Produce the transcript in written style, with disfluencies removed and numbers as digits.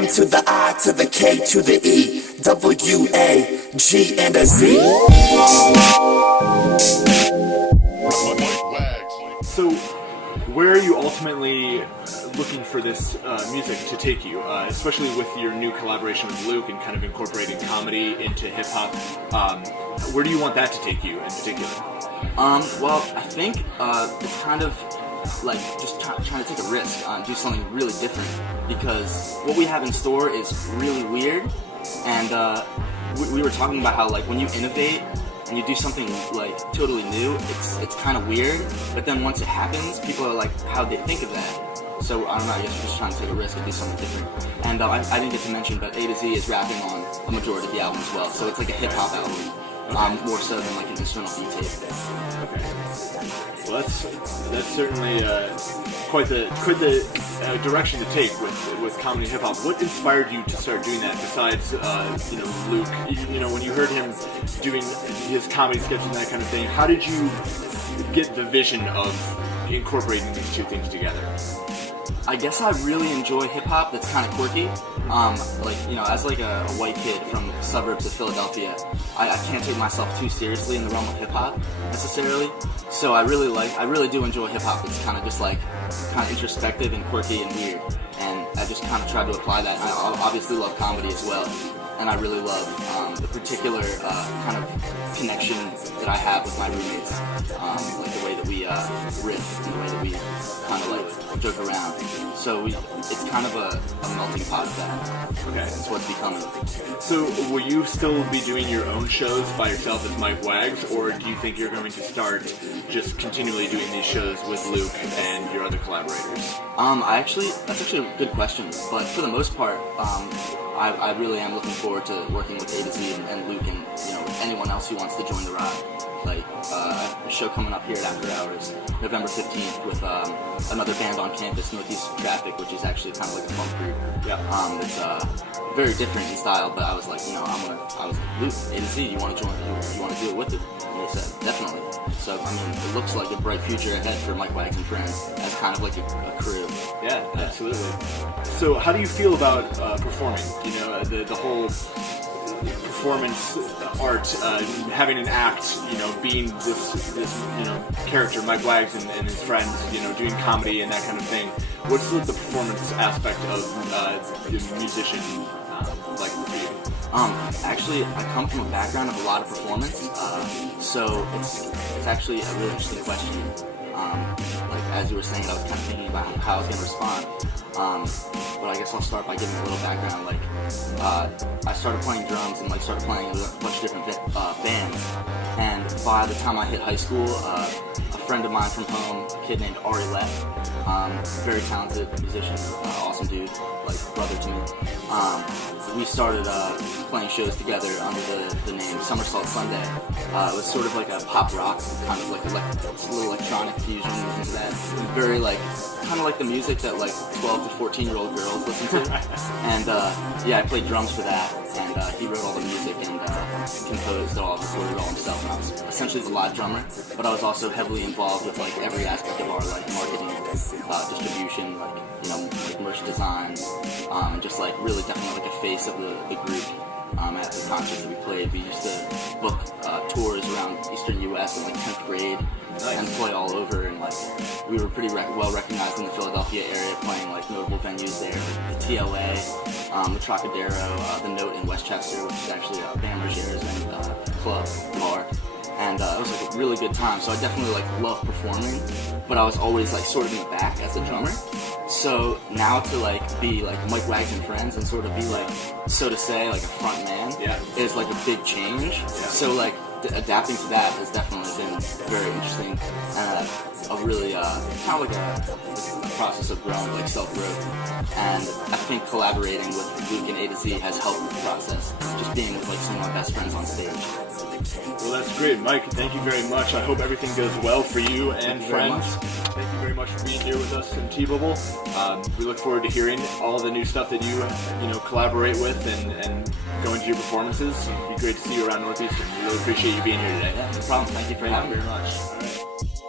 M to the I to the K to the E, W-A-G and a Z. So, where are you ultimately looking for this music to take you, especially with your new collaboration with Luke and kind of incorporating comedy into hip-hop? Where do you want that to take you in particular? Well, I think it's kind of like just trying to take a risk, do something really different, because what we have in store is really weird, and we were talking about how like when you innovate and you do something like totally new, it's kind of weird, but then once it happens, people are like, how'd they think of that? So I don't know, I guess we're just trying to take a risk and do something different. And I didn't get to mention, but A to Z is rapping on a majority of the album as well, so it's like a hip-hop album, more so than like an instrumental beat tape. Okay. Well, that's certainly quite the direction to take with comedy and hip hop. What inspired you to start doing that? Besides, Luke. When you heard him doing his comedy sketches and that kind of thing, how did you get the vision of incorporating these two things together? I guess I really enjoy hip hop that's kind of quirky. As like a white kid from suburbs of Philadelphia, I can't take myself too seriously in the realm of hip hop necessarily. So I really do enjoy hip hop. It's kind of just like kind of introspective and quirky and weird, and I just kind of try to apply that. I obviously love comedy as well, and I really love the particular kind of connection that I have with my roommates, like the way that we riff and the way that we kind of like joke around. So it's kind of a melting pot of that. Okay. That's what's becoming. So will you still be doing your own shows by yourself as Mike Wagz, or do you think you're going to start just continually doing these shows with Luke and your other collaborators? That's actually a good question, but for the most part, I really am looking forward to working with A to Z and Luke and anyone else who wants to join the ride. Like a show coming up here at After Hours, November 15th, with another band on campus, Northeast Traffic, which is actually kind of like a funk group. Yeah. It's very different in style, but I was like, I was like, Luke, A to Z, you want to join? You want to do it with it? And they said, definitely. So I mean, it looks like a bright future ahead for Mike Wagz and Friends as kind of like a crew. Yeah, absolutely. So how do you feel about performing? The whole performance art, having an act, being this character, Mike Wagz and his friends, doing comedy and that kind of thing. What's the performance aspect of the musician like for you? Actually, I come from a background of a lot of performance, so it's actually a really interesting question. Like as you were saying, I was kind of thinking about how I was going to respond. But I guess I'll start by giving a little background. Like, I started playing drums and started playing in a bunch of different bands. And by the time I hit high school, a friend of mine from home, a kid named Ari left, very talented musician, awesome dude, like brother to me. We started playing shows together under the name Somersault Sunday. It was sort of like a pop rock, kind of like a little electronic fusion into that. Very kind of like the music that 12 to 14-year-old girls listen to. And I played drums for that, and he wrote all the music and composed it all, recorded it all himself. And I was essentially the live drummer, but I was also heavily involved with every aspect of our marketing, distribution, merch design, and just really definitely a face of the group. At the concerts that we played, we used to book tours around Eastern U.S. in 10th grade. Nice. And play all over, and we were pretty well recognized in the Philadelphia area, playing notable venues there, the TLA, the Trocadero, the Note in Westchester, which is actually Bam Margera's club bar, and it was a really good time. So I definitely love performing, but I was always sort of in the back as a drummer. So now to be Mike Wagz and Friends and sort of be so to say a front man is a big change. Yeah. So adapting to that has definitely been very interesting, and a really kind of a process of growing, self-growth. And I think collaborating with Luke and A to Z has helped with the process, just being with some of my best friends on stage. Well, that's great, Mike. Thank you very much. I hope everything goes well for you and Friends. Thank you very much for being here with us in tBubble. We look forward to hearing all the new stuff that you collaborate with and going to your performances. It'd be great to see you around Northeastern. We really appreciate you being here today. Yeah, no problem. Thank you for having me. Very much. All right.